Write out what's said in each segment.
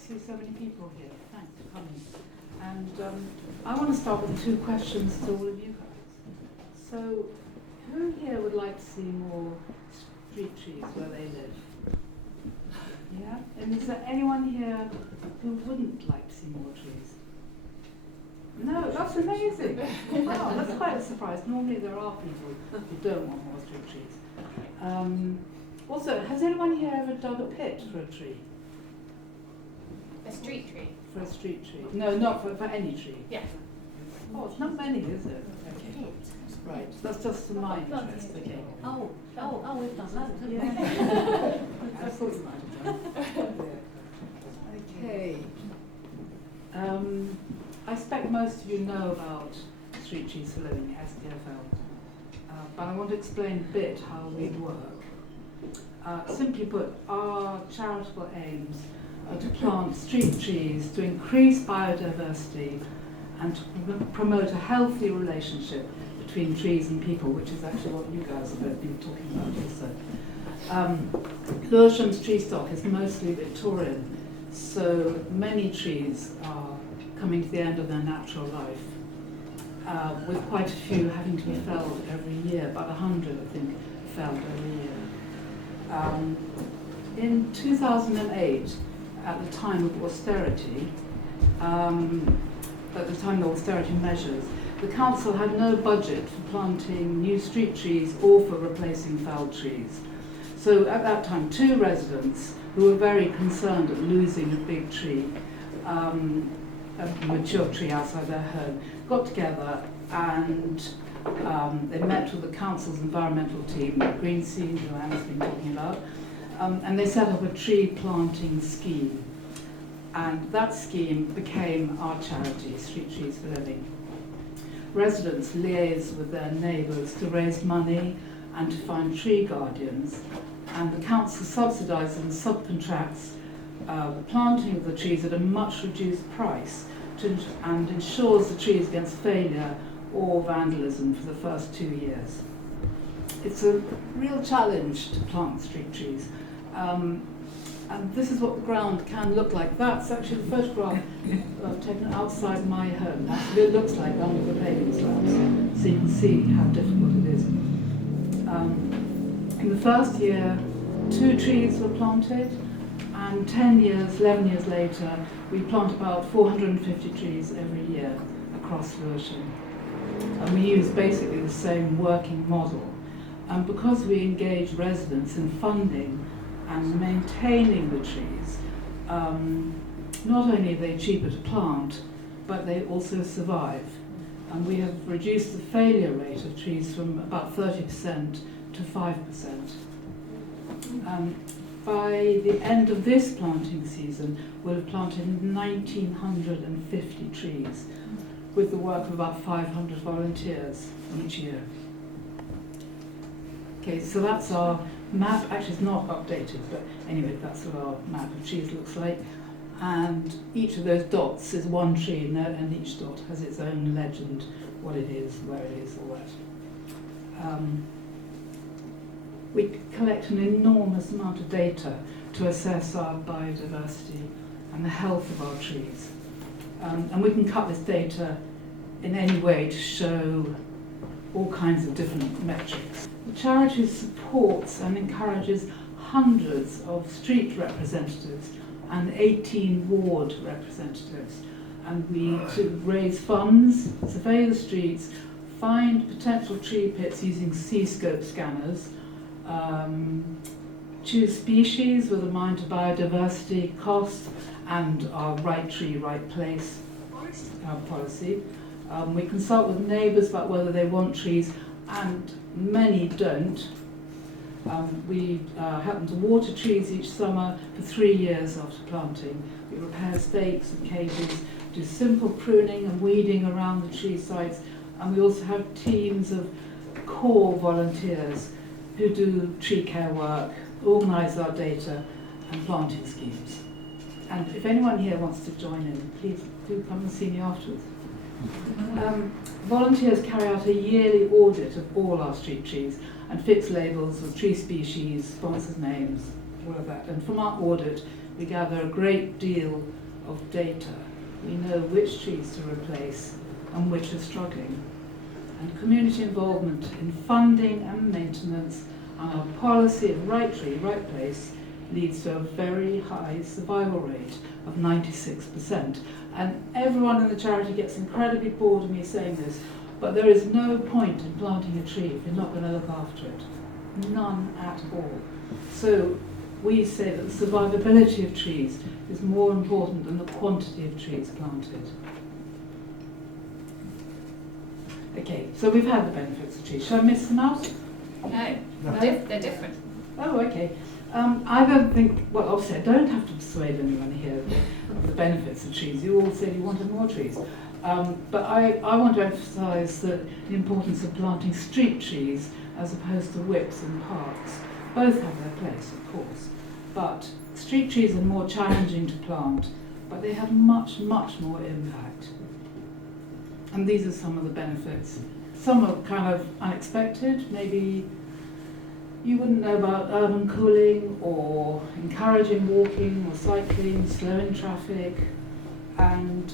see so many people here. Thanks for coming. And I want to start with 2 questions to all of you guys. So, who here would like to see more street trees where they live? Yeah? And is there anyone here who wouldn't like to see more trees? No, that's amazing. Wow, that's quite a surprise. Normally there are people who don't want more street trees. Also, has anyone here ever dug a pit for a tree? A street tree? For a street tree? No, not for any tree. Yeah. Oh, it's not many, is it? Okay. Right, that's just for my interest. Okay. Oh, we've done loads, haven't we? Yeah. I thought you might have done. Okay. I expect most of you know about street trees for living, SDFL, but I want to explain a bit how we work. Simply put, our charitable aims are to plant street trees to increase biodiversity and to promote a healthy relationship between trees and people, which is actually what you guys have been talking about also. Lewisham's tree stock is mostly Victorian, so many trees are coming to the end of their natural life, with quite a few having to be felled every year, about 100 I think felled every year. In 2008, at the time of austerity, measures, the council had no budget for planting new street trees or for replacing felled trees. So at that time, 2 residents who were very concerned at losing a big tree, a mature tree outside their home, got together and they met with the council's environmental team, Green Sea, who Anna's been talking about, and they set up a tree planting scheme. And that scheme became our charity, Street Trees for Living. Residents liaise with their neighbours to raise money and to find tree guardians, and the council subsidises and subcontracts the planting of the trees at a much reduced price and ensures the trees against failure or vandalism for the first 2 years. It's a real challenge to plant street trees. And this is what the ground can look like. That's actually the photograph taken outside my home. That's what it looks like under the paving slabs. So you can see how difficult it is. In the first year, 2 trees were planted, and 11 years later, we plant about 450 trees every year across Lewisham. And we use basically the same working model. And because we engage residents in funding and maintaining the trees, not only are they cheaper to plant, but they also survive. And we have reduced the failure rate of trees from about 30% to 5%. By the end of this planting season, we'll have planted 1,950 trees, with the work of about 500 volunteers each year. Okay, so that's our map. Actually, it's not updated, but anyway, that's what our map of trees looks like. And each of those dots is one tree, and each dot has its own legend, what it is, where it is, all that. We collect an enormous amount of data to assess our biodiversity and the health of our trees. And we can cut this data in any way to show all kinds of different metrics. The charity supports and encourages hundreds of street representatives and 18 ward representatives. And we to raise funds, survey the streets, find potential tree pits using C-scope scanners, choose species with a mind to biodiversity, cost, and our right tree, right place policy. We consult with neighbours about whether they want trees, and many don't. We help them to water trees each summer for 3 years after planting. We repair stakes and cages, do simple pruning and weeding around the tree sites, and we also have teams of core volunteers who do tree care work, organise our data and planting schemes. And if anyone here wants to join in, please do come and see me afterwards. Volunteers carry out a yearly audit of all our street trees and fix labels with tree species, sponsors' names, all of that. And from our audit, we gather a great deal of data. We know which trees to replace and which are struggling. And community involvement in funding and maintenance and our policy of right tree, right place leads to a very high survival rate of 96%. And everyone in the charity gets incredibly bored of me saying this, but there is no point in planting a tree if you're not going to look after it. None at all. So we say that the survivability of trees is more important than the quantity of trees planted. Okay, so we've had the benefits of trees. Shall I miss them out? No, they're different. Oh, okay. I don't think, well, obviously I don't have to persuade anyone here of the benefits of trees. You all said you wanted more trees. But I want to emphasise the importance of planting street trees as opposed to whips in parks. Both have their place, of course. But street trees are more challenging to plant, but they have much, much more impact. And these are some of the benefits. Some are kind of unexpected. Maybe you wouldn't know about urban cooling or encouraging walking or cycling, slowing traffic. And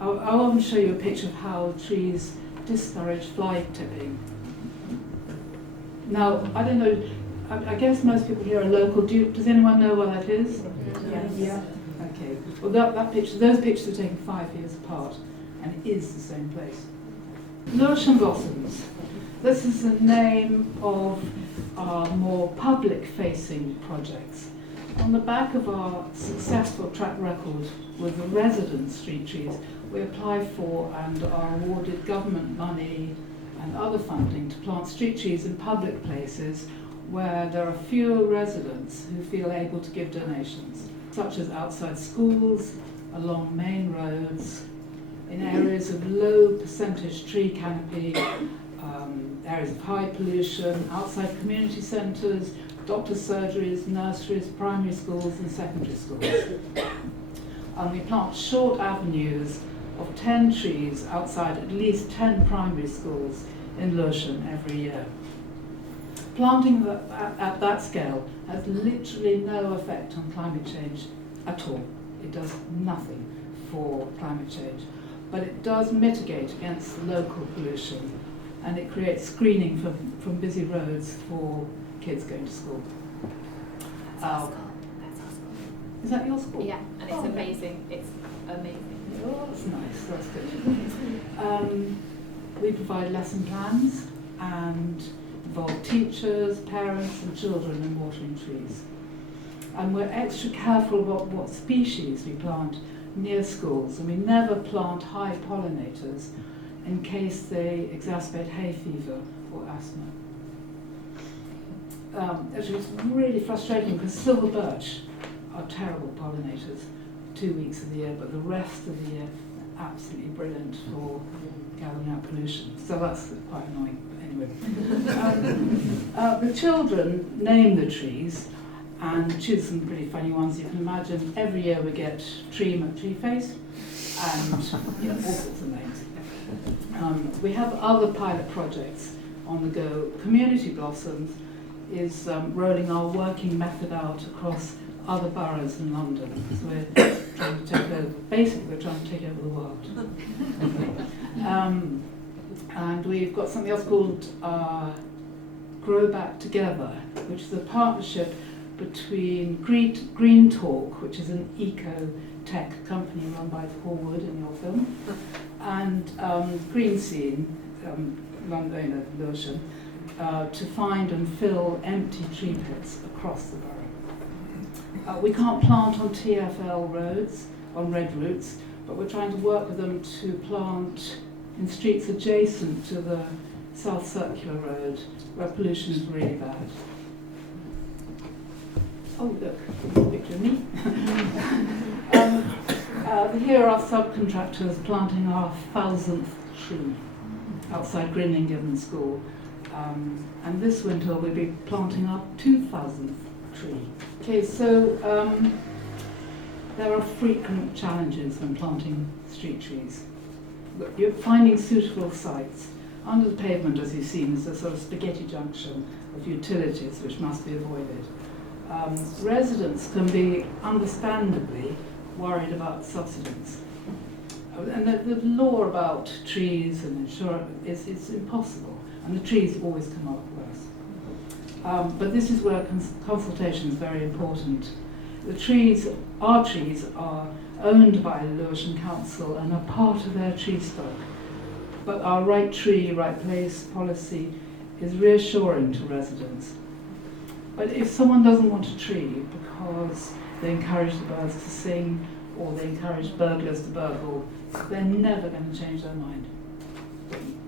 I'll often show you a picture of how trees discourage fly tipping. Now, I don't know, I guess most people here are local. Does anyone know what that is? Yes. Yeah. Okay. Well, that picture, those pictures are taken 5 years apart, and it is the same place. Lewisham Blossoms. This is the name of our more public-facing projects. On the back of our successful track record with the resident street trees, we apply for and are awarded government money and other funding to plant street trees in public places where there are fewer residents who feel able to give donations, such as outside schools, along main roads, in areas of low percentage tree canopy, areas of high pollution, outside community centres, doctors' surgeries, nurseries, primary schools and secondary schools. We plant short avenues of 10 trees outside at least 10 primary schools in Lewisham every year. Planting at that scale has literally no effect on climate change at all. It does nothing for climate change, but it does mitigate against local pollution, and it creates screening from busy roads for kids going to school. That's our school. That's our school. Is that your school? Yeah, and it's amazing. It's amazing. Oh, that's nice. That's good. We provide lesson plans and involve teachers, parents and children in watering trees. And we're extra careful about what species we plant near schools, and we never plant high pollinators in case they exacerbate hay fever or asthma. Actually, it's really frustrating because silver birch are terrible pollinators 2 weeks of the year, but the rest of the year are absolutely brilliant for gathering out pollution. So that's quite annoying. But anyway, the children name the trees and choose some pretty funny ones. You can imagine every year we get Tree McTreeface and all sorts of names. We have other pilot projects on the go. Community Blossoms is rolling our working method out across other boroughs in London. So we're trying to take over, basically we're trying to take over the world. And we've got something else called Grow Back Together, which is a partnership between Green Talk, which is an eco-tech company run by Paul Wood in your film, and Green Scene, London, Lewisham, to find and fill empty tree pits across the borough. We can't plant on TfL roads, on red routes, but we're trying to work with them to plant in streets adjacent to the South Circular Road, where pollution is really bad. Oh, look, a picture of me. Here are subcontractors planting our 1000th tree outside Grinlingham School. And this winter we'll be planting our 2000th tree. Okay, so there are frequent challenges when planting street trees. You're finding suitable sites. Under the pavement, as you've seen, is a sort of spaghetti junction of utilities which must be avoided. residents can be understandably worried about subsidence. And the law about trees and insurance is impossible, and the trees always come up worse. But this is where consultation is very important. Our trees are owned by Lewisham Council and are part of their tree stock. But our right tree, right place policy is reassuring to residents. But if someone doesn't want a tree because they encourage the birds to sing or they encourage burglars to burgle, they're never going to change their mind.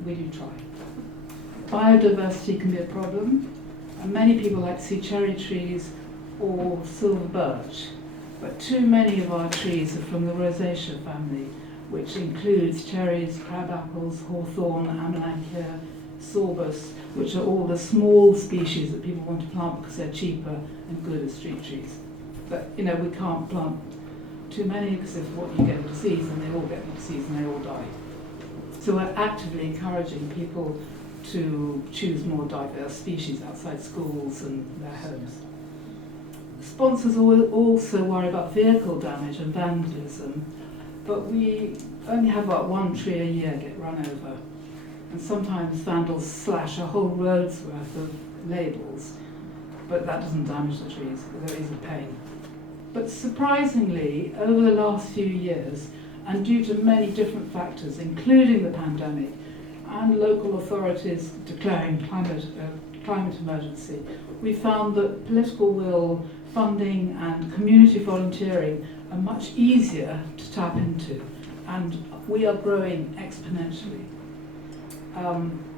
We do try. Biodiversity can be a problem, and many people like to see cherry trees or silver birch, but too many of our trees are from the rosacea family, which includes cherries, crabapples, hawthorn, amelanchier, sorbus, which are all the small species that people want to plant because they're cheaper and good as street trees. But we can't plant too many because if what you get a disease, and they all get the disease and they all die. So we're actively encouraging people to choose more diverse species outside schools and their homes. Sponsors also worry about vehicle damage and vandalism, but we only have about one tree a year get run over. And sometimes vandals slash a whole road's worth of labels, but that doesn't damage the trees, there is a pain. But surprisingly, over the last few years, and due to many different factors, including the pandemic and local authorities declaring climate emergency, we found that political will, funding and community volunteering are much easier to tap into, and we are growing exponentially.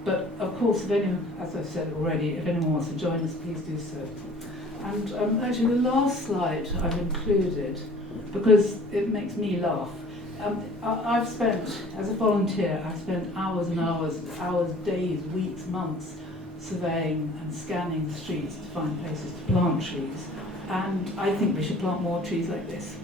But of course, if anyone, as I've said already, if anyone wants to join us, please do so. And actually the last slide I've included, because it makes me laugh. I've spent, as a volunteer, I've spent hours and hours, days, weeks, months, surveying and scanning the streets to find places to plant trees. And I think we should plant more trees like this.